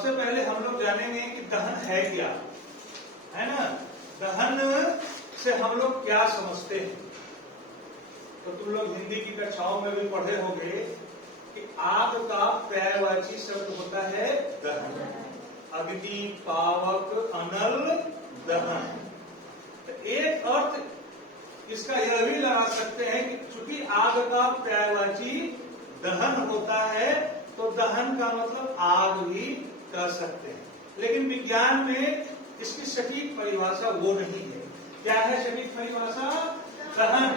सबसे पहले हम लोग जानेंगे कि दहन है क्या, है ना। दहन से हम लोग क्या समझते हैं। तो तुम लोग हिंदी की कक्षाओं में भी पढ़े होंगे कि आग का पर्यायवाची शब्द होता है दहन। अग्नि, पावक, अनल, दहन। तो एक अर्थ इसका यह भी लगा सकते हैं कि चूंकि आग का पर्यायवाची दहन होता है तो दहन का मतलब आग भी कर सकते हैं। लेकिन विज्ञान में इसकी सटीक परिभाषा वो नहीं है। क्या है सटीक परिभाषा? दहन।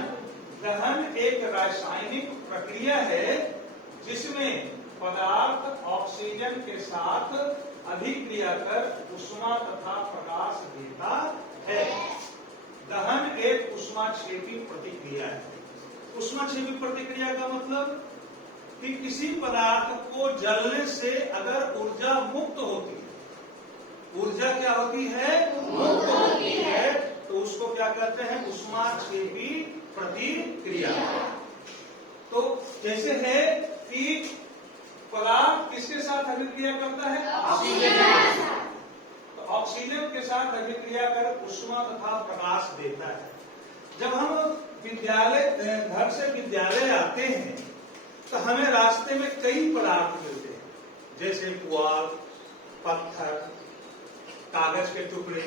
दहन एक रासायनिक प्रक्रिया है जिसमें पदार्थ ऑक्सीजन के साथ अभिक्रिया कर उष्मा तथा प्रकाश देता है। दहन एक ऊष्माक्षेपी प्रतिक्रिया है। ऊष्माक्षेपी प्रतिक्रिया का मतलब कि किसी पदार्थ को जलने से अगर ऊर्जा मुक्त होती है, ऊर्जा क्या होती है? मुक्त होती है, तो उसको क्या कहते हैं? ऊष्माक्षेपी प्रतिक्रिया। तो जैसे है कि पदार्थ किसके साथ अभिक्रिया करता है? ऑक्सीजन। तो ऑक्सीजन के साथ अभिक्रिया कर उष्मा तथा प्रकाश देता है। जब हम विद्यालय, घर से विद्यालय आते हैं तो हमें रास्ते में कई पदार्थ मिलते हैं, जैसे पुआल, पत्थर, कागज के टुकड़े,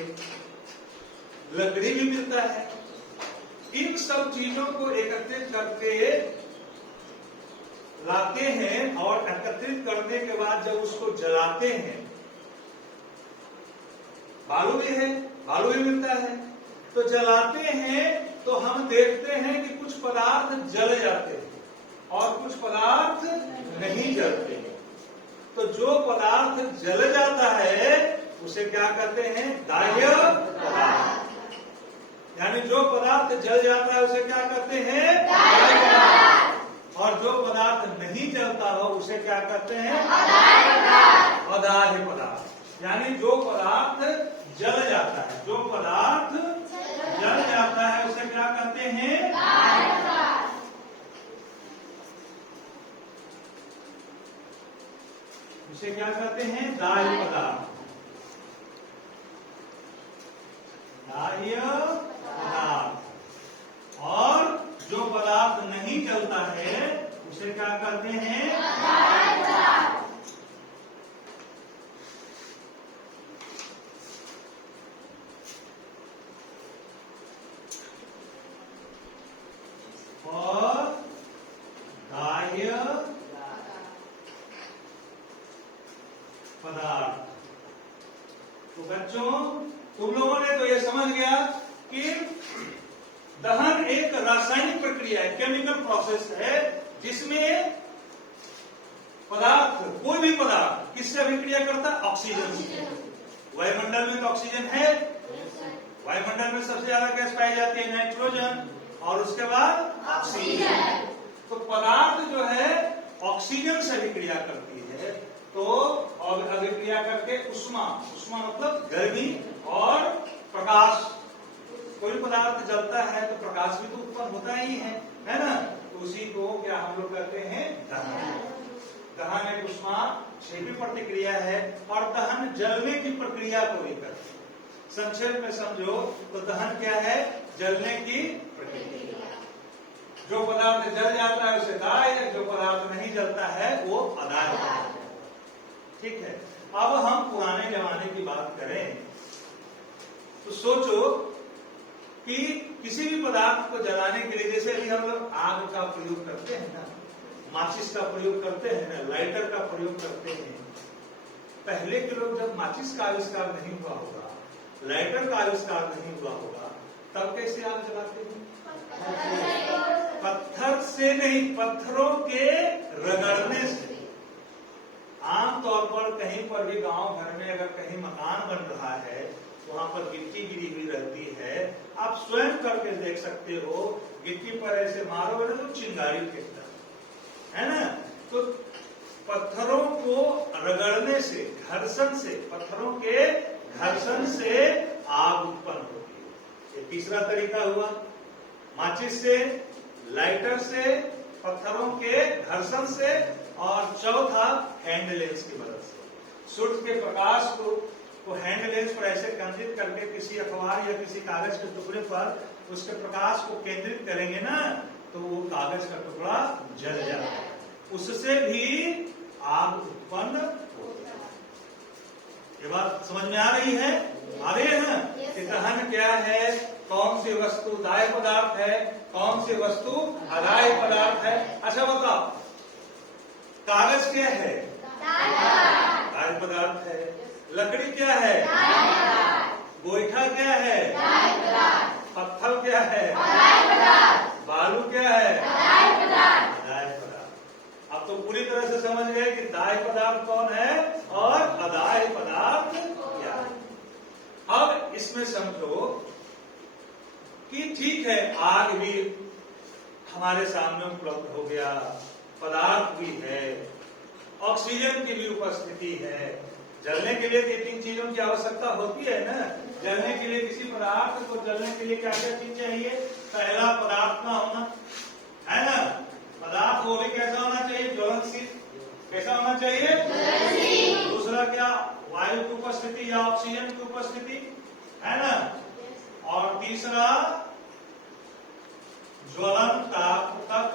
लकड़ी भी मिलता है। इन सब चीजों को एकत्रित करके लाते हैं और एकत्रित करने के बाद जब उसको जलाते हैं, बालू भी है, बालू भी मिलता है, तो जलाते हैं तो हम देखते हैं कि कुछ पदार्थ जल जाते हैं और कुछ पदार्थ नहीं जलते हैं। तो जो पदार्थ जल जाता है उसे क्या कहते हैं? दाह्य पदार्थ। यानी जो पदार्थ जल जाता है उसे क्या कहते हैं? दाह्य पदार्थ। और जो पदार्थ नहीं जलता हो उसे क्या कहते हैं? अदाह्य पदार्थ। यानी जो पदार्थ जल जाता है, जो पदार्थ जल जाता है उसे क्या कहते हैं? दाह्य पदार्थ। उसे क्या कहते हैं? दाह्य पदार्थ। दाह्य पदार्थ। और जो पदार्थ नहीं जलता है उसे क्या कहते हैं? अदाह्य पदार्थ। और दाह्य पदार्थ। तो बच्चों, तुम लोगों ने तो ये समझ गया कि दहन एक रासायनिक प्रक्रिया है, केमिकल प्रोसेस है, जिसमें पदार्थ, कोई भी पदार्थ किससे अभिक्रिया करता है? ऑक्सीजन से। वायुमंडल में तो ऑक्सीजन है, वायुमंडल में सबसे ज्यादा गैस पाई जाती है नाइट्रोजन, और उसके बाद ऑक्सीजन। तो पदार्थ जो है ऑक्सीजन से अभिक्रिया करती है, तो अभिक्रिया करके उष्मा, उष्मा मतलब गर्मी और प्रकाश। कोई पदार्थ जलता है तो प्रकाश भी तो उत्पन्न होता ही है ना। तो उसी को क्या हम लोग कहते हैं? दहन। दहन एक ऊष्माक्षेपी प्रतिक्रिया है और दहन जलने की प्रक्रिया को भी करते हैं। संक्षेप में समझो तो दहन क्या है? जलने की प्रक्रिया। जो पदार्थ जल जाता है उसे दाह्य, जो पदार्थ नहीं जलता है वो अदाह्य है। ठीक है। अब हम पुराने जमाने की बात करें तो सोचो कि किसी भी पदार्थ को जलाने के लिए, जैसे अभी हम लोग आग का प्रयोग करते हैं ना, माचिस का प्रयोग करते हैं ना, लाइटर का प्रयोग करते हैं। पहले के लोग जब माचिस का आविष्कार नहीं हुआ होगा, लाइटर का आविष्कार नहीं हुआ होगा, तब कैसे आग जलाते हैं? पत्थर से नहीं, पत्थरों के रगड़ने से। आमतौर पर कहीं पर भी गांव घर में अगर कहीं मकान बन रहा है, वहां पर गिट्टी गिरी हुई रहती है, आप स्वयं करके देख सकते हो, गिट्टी पर ऐसे मारोगे तो चिंगारी फेंकता है ना। तो पत्थरों को रगड़ने से, घर्षण से, पत्थरों के घर्षण से आग उत्पन्न होती है। ये तीसरा तरीका हुआ। माचिस से, लाइटर से, पत्थरों के घर्षण से, और चौथा हैंड लेंस की मदद से। सूर्य के प्रकाश को हैंड लेंस पर ऐसे केंद्रित करके किसी अखबार या किसी कागज के टुकड़े पर उसके प्रकाश को केंद्रित करेंगे ना, तो वो कागज का टुकड़ा जल जाता है, उससे भी आग उत्पन्न होता है। ये बात समझ में आ रही है? आ रही है ना? कि दहन क्या है, कौन सी वस्तु दाह्य पदार्थ है, कौन सी वस्तु अदाह्य पदार्थ है। अच्छा बताओ, कागज क्या है? दाह्य पदार्थ है। लकड़ी क्या है? गोईठा क्या है? पत्थर क्या है? बालू क्या है? अदाह्य पदार्थ। अब तो पूरी तरह से समझ गए कि दाह्य पदार्थ कौन है और अदाह्य पदार्थ क्या है। अब इसमें समझो कि ठीक है, आग भी हमारे सामने उपलब्ध हो गया, पदार्थ भी है, ऑक्सीजन की भी उपस्थिति है। जलने के लिए 3 चीजों की आवश्यकता होती है ना। जलने के लिए किसी पदार्थ को जलने के लिए क्या क्या चीज चाहिए? पहला पदार्थ का होना है ना। पदार्थ वो भी कैसा होना चाहिए? ज्वलनशील। कैसा होना चाहिए? दूसरा क्या? वायु की उपस्थिति या ऑक्सीजन की उपस्थिति है ना। और तीसरा ज्वलन ताप तक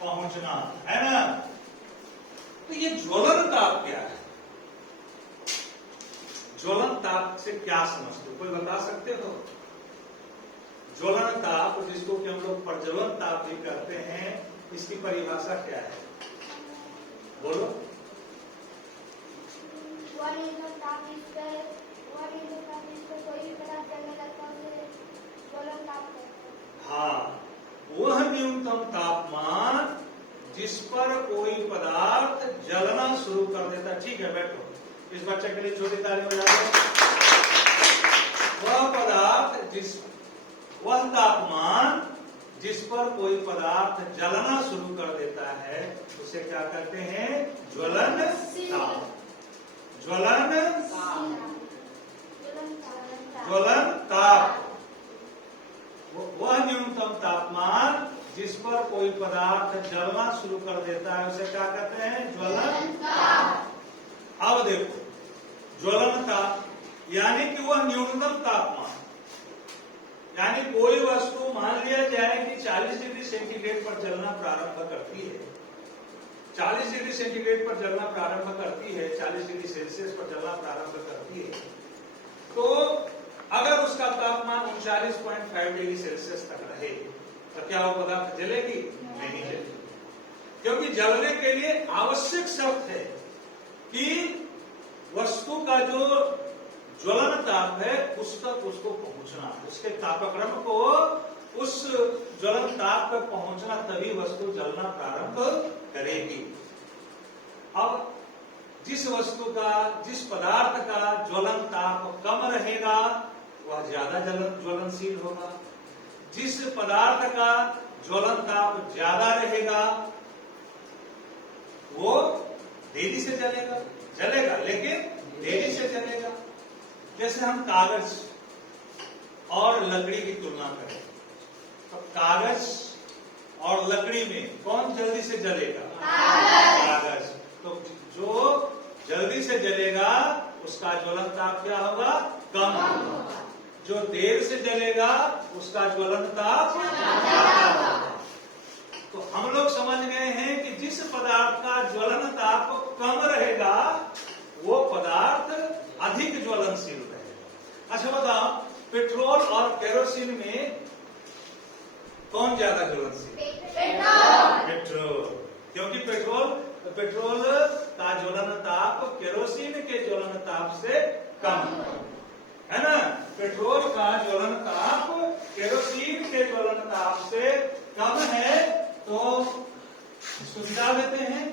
पहुंचना है ना। तो ये ज्वलन ताप क्या है? ज्वलन ताप से क्या समझते हो? कोई बता सकते हो? ज्वलन ताप, जिसको कि हम लोग प्रज्वलन ताप भी करते हैं, इसकी परिभाषा क्या है? बोलो। हाँ, वह न्यूनतम तापमान जिस पर कोई पदार्थ जलना शुरू कर देता है। ठीक है, बैठो, इस बच्चे के लिए छोटी ताली बजा दो। वह पदार्थ वह तापमान जिस पर कोई पदार्थ जलना शुरू कर देता है, उसे क्या कहते हैं? ज्वलन ताप। ज्वलन ताप वह न्यूनतम तापमान जिस पर कोई पदार्थ जलना शुरू कर देता है, उसे क्या कहते हैं? ज्वलन ताप। अब देखो, ज्वलन ताप यानी कि वह न्यूनतम तापमान, यानी कोई वस्तु मान लिया जाए कि 40 डिग्री सेंटीग्रेड पर जलना प्रारंभ करती है, 40 डिग्री सेंटीग्रेड पर जलना प्रारंभ करती है, 40 डिग्री सेल्सियस पर जलना प्रारंभ करती है, तो अगर उसका तापमान 39.5 डिग्री सेल्सियस तक रहे तो क्या वो पदार्थ जलेगी? नहीं जलेगी, क्योंकि जलने के लिए आवश्यक शर्त है कि वस्तु का जो ज्वलन ताप है उस तक उसको पहुंचना, उसके तापक्रम को उस ज्वलन ताप पर पहुंचना, तभी वस्तु जलना प्रारंभ करेगी। अब जिस वस्तु का, जिस पदार्थ का ज्वलन ताप कम रहेगा वह ज्यादा ज्वलनशील होगा, जिस पदार्थ का ज्वलन ताप ज्यादा रहेगा वो देरी से जलेगा लेकिन देरी से जलेगा। जैसे हम कागज और लकड़ी की तुलना करें तो कागज और लकड़ी में कौन जल्दी से जलेगा? कागज। तो जो जल्दी से जलेगा उसका ज्वलन ताप क्या होगा? कम होगा। जो देर से जलेगा उसका ज्वलन ताप ज्यादा होगा। तो हम लोग समझ गए हैं कि जिस पदार्थ का ज्वलन ताप कम रहेगा वो पदार्थ अधिक ज्वलनशील रहेगा। अच्छा बताओ, पेट्रोल और केरोसिन में कौन ज्यादा ज्वलनशील? पेट्रोल। क्योंकि पेट्रोल का ज्वलन ताप केरोसिन के ज्वलन ताप से कम है ना। पेट्रोल का ज्वलन ताप केरोसिन के ज्वलन ताप से कम है, तो इसको मिटा देते हैं।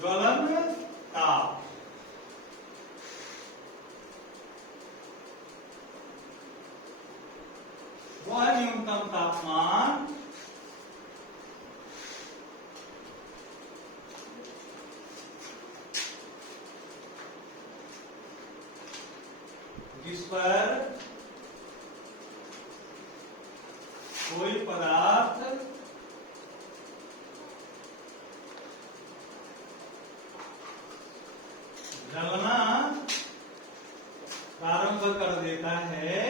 ज्वलन ताप वह न्यूनतम तापमान पर कोई पदार्थ जलना प्रारंभ कर देता है,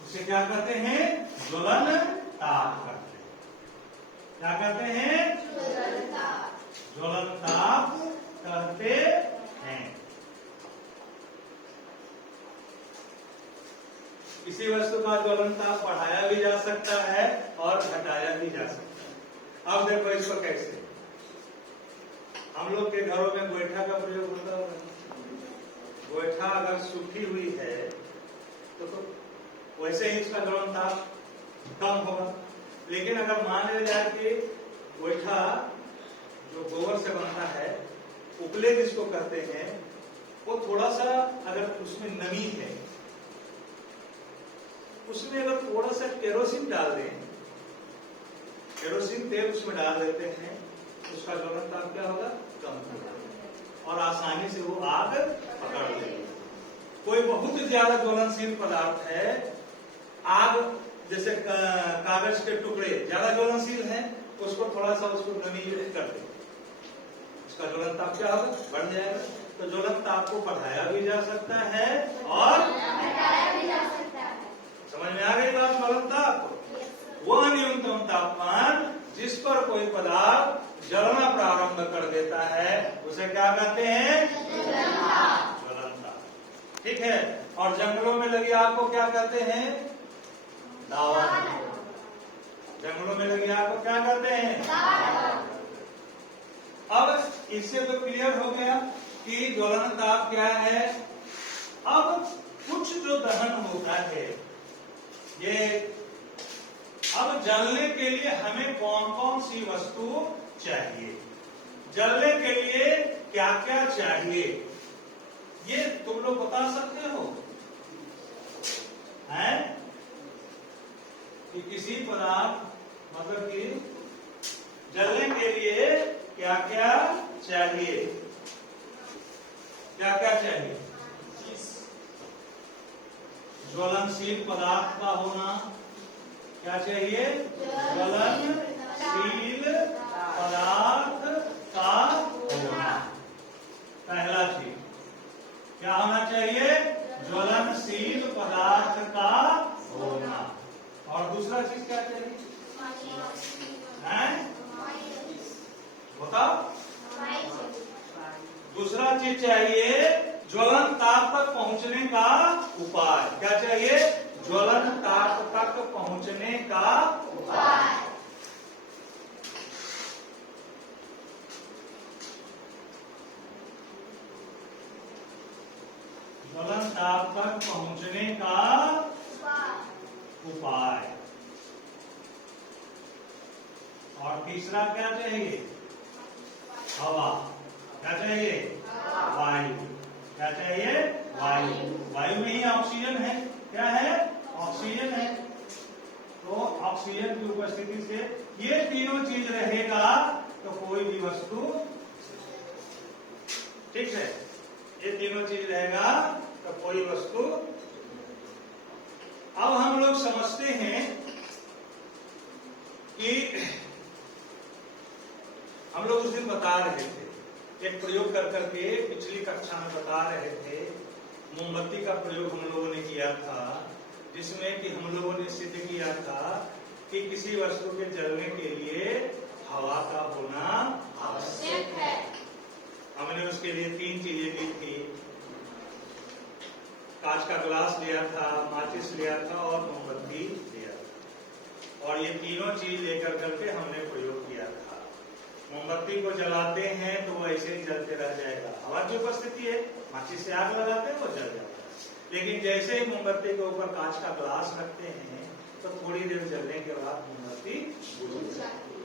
उसे क्या कहते हैं? ज्वलन ताप करते हैं। क्या कहते हैं? ज्वलन ताप कहते हैं। किसी वस्तु का ज्वलन ताप बढ़ाया भी जा सकता है और घटाया भी जा सकता है। अब देखो इसको कैसे, हम लोग के घरों में गोईठा का प्रयोग होता है। गोईठा अगर सूखी हुई है तो वैसे ही इसका ज्वलन ताप कम होगा। लेकिन अगर मान लिया जाए कि गोईठा जो गोबर से बनता है, उपले जिसको कहते हैं, वो थोड़ा सा अगर उसमें नमी है, उसमें अगर थोड़ा सा केरोसिन डाल दें, केरोसिन तेल उसमें डाल देते हैं, उसका ज्वलन ताप क्या होगा? कम होगा और आसानी से वो आग पकड़ लेगी। कोई बहुत ज्यादा ज्वलनशील पदार्थ है, आग जैसे कागज के टुकड़े ज्यादा ज्वलनशील है, उसको थोड़ा सा उसको नमी कर दे, उसका ज्वलन ताप क्या होगा? बढ़ जाएगा। तो ज्वलन ताप को बढ़ाया भी जा सकता है और घटाया भी जा सकता है। समझ में आ गई बात? ज्वलन ताप वह न्यूनतम तापमान जिस पर कोई पदार्थ जलना प्रारंभ कर देता है, उसे क्या कहते हैं? ज्वलन ताप। ठीक है। और जंगलों में लगी आग को क्या कहते हैं? दावानल। जंगलों में लगी आग को क्या कहते हैं? अब इससे तो क्लियर हो गया कि ज्वलन ताप क्या है। अब कुछ जो दहन होता है, ये अब जलने के लिए हमें कौन कौन सी वस्तु चाहिए, जलने के लिए क्या क्या चाहिए, ये तुम लोग बता सकते हो? हैं? कि किसी पदार्थ मतलब कि जलने के लिए क्या क्या चाहिए, क्या क्या चाहिए? ज्वलनशील पदार्थ का होना। क्या चाहिए? ज्वलनशील पदार्थ का होना। पहला चीज क्या होना चाहिए? ज्वलनशील पदार्थ का होना। और दूसरा चीज क्या चाहिए? बताओ। दूसरा चीज चाहिए ज्वलन ताप तक पहुंचने का उपाय। क्या चाहिए? ज्वलन ताप तक पहुंचने का उपाय। ज्वलन ताप तक पहुंचने का उपाय। और तीसरा क्या चाहिए? हवा। क्या चाहिए? वायु। क्या चाहिए? वायु। वायु में ही ऑक्सीजन है। क्या है? ऑक्सीजन है। तो ऑक्सीजन की उपस्थिति से ये तीनों चीज रहेगा तो कोई भी वस्तु, ठीक है, ये तीनों चीज रहेगा तो कोई वस्तु। अब हम लोग समझते हैं कि हम लोग उस दिन बता रहे थे, एक प्रयोग कर करके पिछली कक्षा में बता रहे थे, मोमबत्ती का प्रयोग हम लोगों ने किया था, जिसमें कि हम लोगों ने सिद्ध किया था कि किसी वस्तु के जलने के लिए हवा का होना आवश्यक है। हमने उसके लिए 3 चीजें दी थी, कांच का ग्लास लिया था, माचिस लिया था और मोमबत्ती लिया था। और ये तीनों चीज लेकर करके हमने प्रयोग किया था। मोमबत्ती को जलाते हैं तो वो ऐसे ही जलते रह जाएगा, हवा की उपस्थिति है, माचिस से आग लगाते हैं वो जल जाता है। लेकिन जैसे ही मोमबत्ती के ऊपर कांच का ग्लास रखते हैं तो थोड़ी देर जलने के बाद मोमबत्ती बुझ जाती है।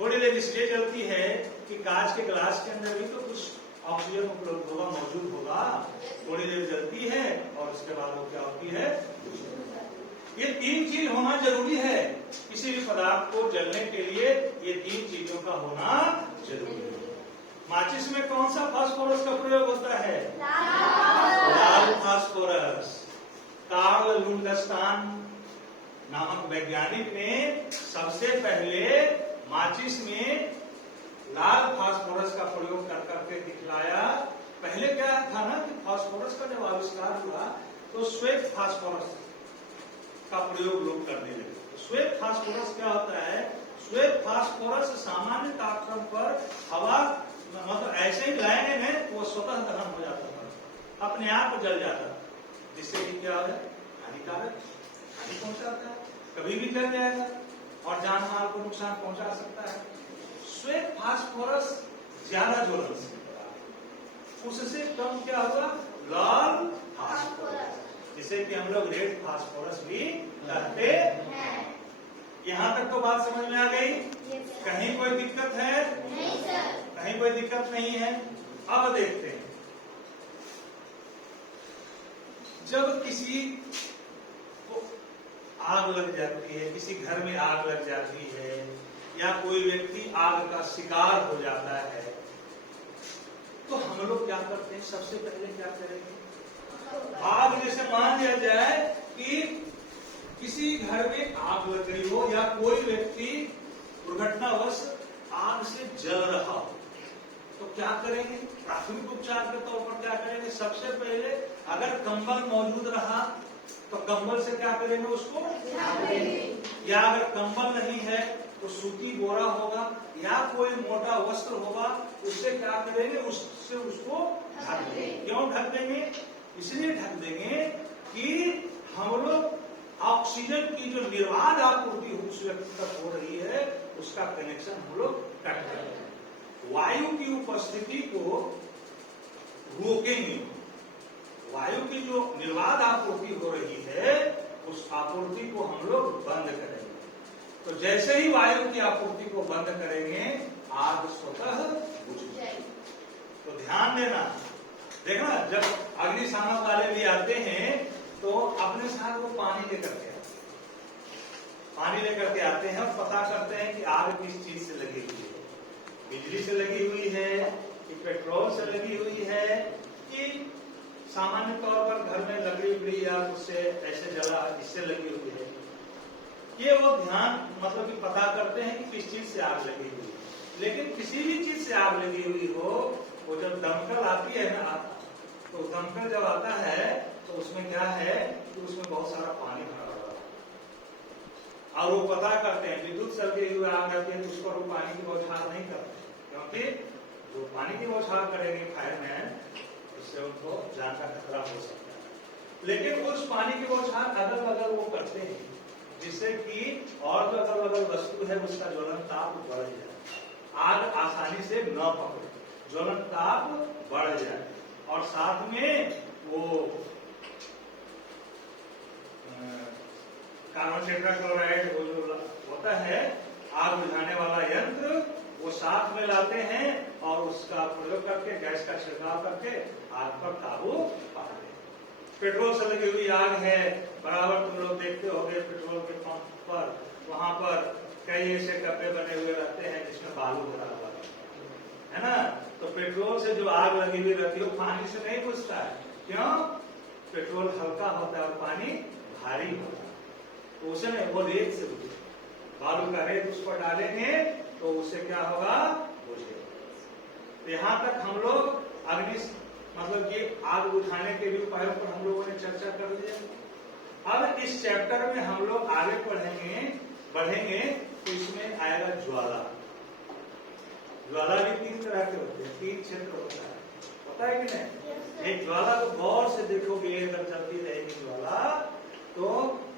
थोड़ी देर इसलिए जलती है कि कांच के ग्लास के अंदर भी तो कुछ ऑक्सीजन उपलब्ध होगा, मौजूद होगा। थोड़ी देर जलती है और उसके बाद वो क्या होती है? ये 3 चीज होना जरूरी है किसी भी पदार्थ को जलने के लिए। ये 3 चीजों का होना जरूरी है। माचिस में कौन सा फास्फोरस का प्रयोग होता है? लाल फास्फोरस। कार्ल लुंडस्टान नामक वैज्ञानिक ने सबसे पहले माचिस में लाल फास्फोरस का प्रयोग कर करके दिखलाया। पहले क्या था ना कि फास्फोरस का जब आविष्कार हुआ तो श्वेत फास्फोरस का प्रयोग लोग करने लगे। तो श्वेत फास्फोरस क्या होता है? श्वेत फास्फोरस सामान्य तापक्रम पर हवा मतलब ऐसे ही लाएंगे नहीं, वो स्वतः दहन हो जाता था, अपने आप जल जाता था, जिससे कि क्या है हानिकारक हानि पहुंचाता है, कभी भी जल जाएगा और जान माल को नुकसान पहुंचा सकता है। श्वेत फास्फोरस ज्यादा ज्वलन से, उससे कम क्या होगा? लाल फास्फोरस, जिसे कि हम लोग रेड फास्फोरस भी कहते हैं। यहाँ तक तो बात समझ में आ गई? कहीं कोई दिक्कत है? नहीं सर। कहीं कोई दिक्कत नहीं है। अब देखते हैं, जब किसी को आग लग जाती है, किसी घर में आग लग जाती है या कोई व्यक्ति आग का शिकार हो जाता है, तो हम लोग क्या करते हैं? सबसे पहले क्या करेंगे? आग जैसे मान लिया जाए कि किसी घर में आग लग रही हो या कोई व्यक्ति दुर्घटनावश आग से जल रहा हो, तो क्या करेंगे? प्राथमिक उपचार के तौर पर क्या करेंगे? सबसे पहले अगर कंबल मौजूद रहा तो कंबल से क्या करेंगे? उसको या अगर कंबल नहीं है तो सूती बोरा होगा या कोई मोटा वस्त्र होगा, उससे क्या करेंगे? उससे उसको ढक देंगे। क्यों ढक देंगे? इसलिए ढक देंगे कि हम लोग ऑक्सीजन की जो निर्बाध आपूर्ति उस व्यक्ति तक हो रही है, उसका कनेक्शन हम लोग कट कर देंगे। वायु की उपस्थिति को रोकेंगे। वायु की जो निर्बाध आपूर्ति हो रही है, उस आपूर्ति को हम लोग बंद करेंगे। तो जैसे ही वायु की आपूर्ति को बंद करेंगे, आग स्वतः बुझ जाएगी। तो ध्यान देना, देखना जब अग्निशामक वाले भी आते हैं तो अपने साथ वो पानी लेकर के आते हैं और पता करते हैं कि आग किस चीज से लगी हुई है, बिजली से लगी हुई है कि पेट्रोल से लगी हुई है कि सामान्य तौर पर घर में लकड़ी उकड़ी या उससे ऐसे जला इससे लगी हुई है। ये वो ध्यान मतलब कि पता करते हैं कि किस चीज से आग लगी हुई है। लेकिन किसी भी चीज से आग लगी हुई हो, वो जब दमकल आती है ना, तो दमकल जब आता है तो उसमें क्या है कि उसमें बहुत सारा पानी भरा हुआ है और वो पता करते हैं विद्युत से लगी हुई आग आती है तो उस पर वो पानी की बौछार नहीं करते, क्योंकि जो पानी की बौछार करेंगे फायरमैन, उससे उनको जान का खतरा हो सकता है। लेकिन उस पानी की बौछार अगल बगल वो करते हैं जिससे कि और जो अगल बगल वस्तु है उसका ज्वलन ताप बढ़ जाए, आग आसानी से न पकड़े, ज्वलन ताप बढ़ जाए और साथ में वो कार्बन टेट्राक्लोराइड वो जो होता है आग बुझाने वाला यंत्र, वो साथ में लाते हैं और उसका प्रयोग करके गैस का छिड़काव करके आग पर काबू पाते हैं। पेट्रोल से लगी हुई आग है, बराबर तुम लोग देखते होंगे पेट्रोल के पंप पर, वहां पर कई ऐसे डब्बे बने हुए रहते हैं जिसमें बालू भरा हुआ है ना। तो पेट्रोल से जो आग लगी हुई रहती है वो पानी से नहीं बुझता है। क्यों? पेट्रोल हल्का होता है और पानी भारी होता है, तो उसे नहीं, वो रेत से बुझे, बालू का रेत उस पर डालेंगे तो उससे क्या होगा? बुझेगा। तो यहाँ तक हम लोग अग्नि मतलब कि आग बुझाने के भी उपायों पर हम लोगों ने चर्चा कर लिया। अब इस चैप्टर में हम लोग आगे बढ़ेंगे तो इसमें आएगा ज्वाला। ज्वाला भी 3 तरह के होते हैं, 3 क्षेत्र होता है, पता है कि नहीं? एक ज्वाला को गौर से देखोगे, अगर चलती रहेगी ज्वाला तो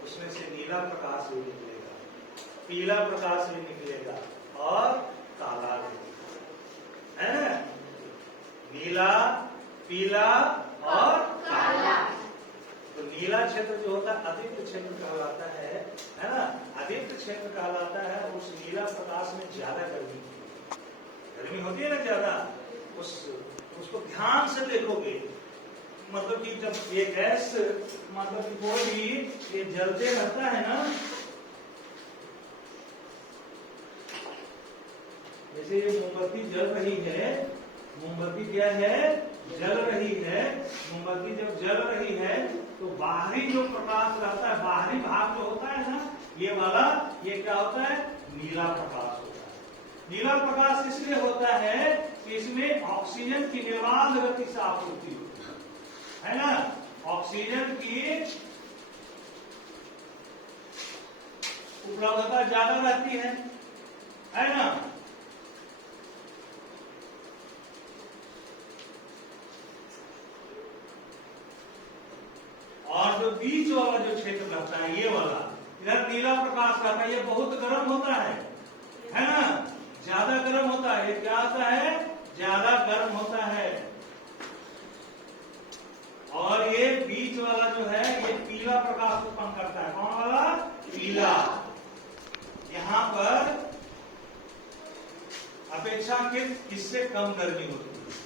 उसमें से नीला प्रकाश भी निकलेगा, पीला प्रकाश भी निकलेगा और काला भी, है ना? नीला, पीला और काला। तो नीला क्षेत्र जो होता है अदीप्त क्षेत्र कहलाता है ना? अदीप्त क्षेत्र कहलाता है। उस नीला प्रकाश में ज्यादा गर्मी होती है ना, ज्यादा, उसको ध्यान से देखोगे, मतलब कि जब ये गैस मतलब कि कोई भी ये जलते रहता है ना, जैसे ये मोमबत्ती जल रही है, मोमबत्ती क्या है, जल रही है। मोमबत्ती जब जल रही है तो बाहरी जो प्रकाश रहता है, बाहरी भाग जो होता है ना, ये वाला, ये क्या होता है, नीला प्रकाश होता है। नीला प्रकाश इसलिए होता है कि इसमें ऑक्सीजन की निर्बाध गति से आपूर्ति होती है ना, ऑक्सीजन की उपलब्धता ज्यादा रहती है ना। और जो बीच वाला जो क्षेत्र रहता है, ये वाला, इधर नीला प्रकाश रहता है, ये बहुत गर्म होता है ना, ज्यादा गर्म होता है। ये क्या होता है, ज्यादा गर्म होता है। और ये बीच वाला जो है, ये पीला प्रकाश उत्पन्न करता है। कौन वाला, पीला। यहाँ पर अपेक्षाकृत इससे कम गर्मी होती है।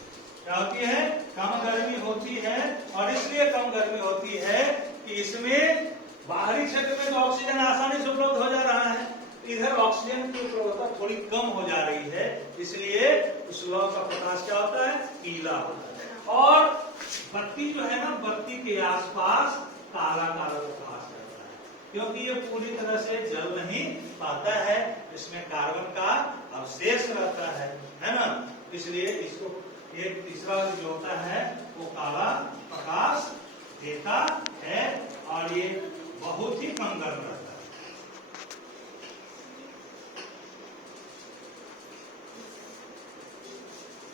क्या होती है, कम गर्मी होती है। और इसलिए कम गर्मी होती है कि इसमें बाहरी क्षेत्र में तो ऑक्सीजन आसानी से उपलब्ध हो जा रहा है, इधर ऑक्सीजन की उपलब्धता थोड़ी कम हो जा रही है, इसलिए उस लौ का प्रकाश क्या होता है, पीला होता है। और बत्ती जो है ना, बत्ती के आसपास काला काला प्रकाश रहता है, क्योंकि ये पूरी तरह से जल नहीं पाता है, इसमें कार्बन का अवशेष रहता है ना। इसलिए इसको एक तीसरा जो होता है वो काला प्रकाश देता है, और ये बहुत ही कम गर्म रहता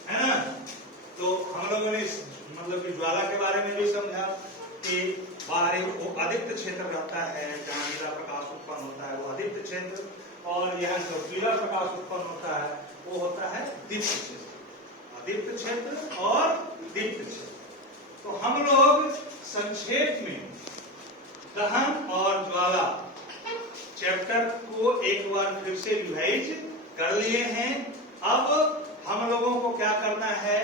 है ना। तो हम लोगों ने मतलब कि ज्वाला के बारे में भी समझा कि बाहरी वो अधिक क्षेत्र रहता है, जहाँ नीला प्रकाश उत्पन्न होता है वो अधिक क्षेत्र, और यहाँ जो पीला प्रकाश उत्पन्न होता है वो होता है दीप्त क्षेत्र, दीप्त क्षेत्र और दीप्त क्षेत्र। तो हम लोग संक्षेप में दहन और ज्वाला चैप्टर को एक बार फिर से रिवाइज कर लिए हैं। अब हम लोगों को क्या करना है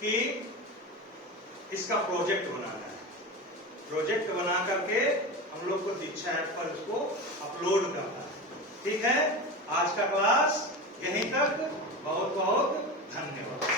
कि इसका प्रोजेक्ट बनाना है। प्रोजेक्ट बना करके हम लोग को दीक्षा ऐप पर इसको अपलोड करना है। ठीक है, आज का क्लास यहीं तक। बहुत बहुत धन्यवाद।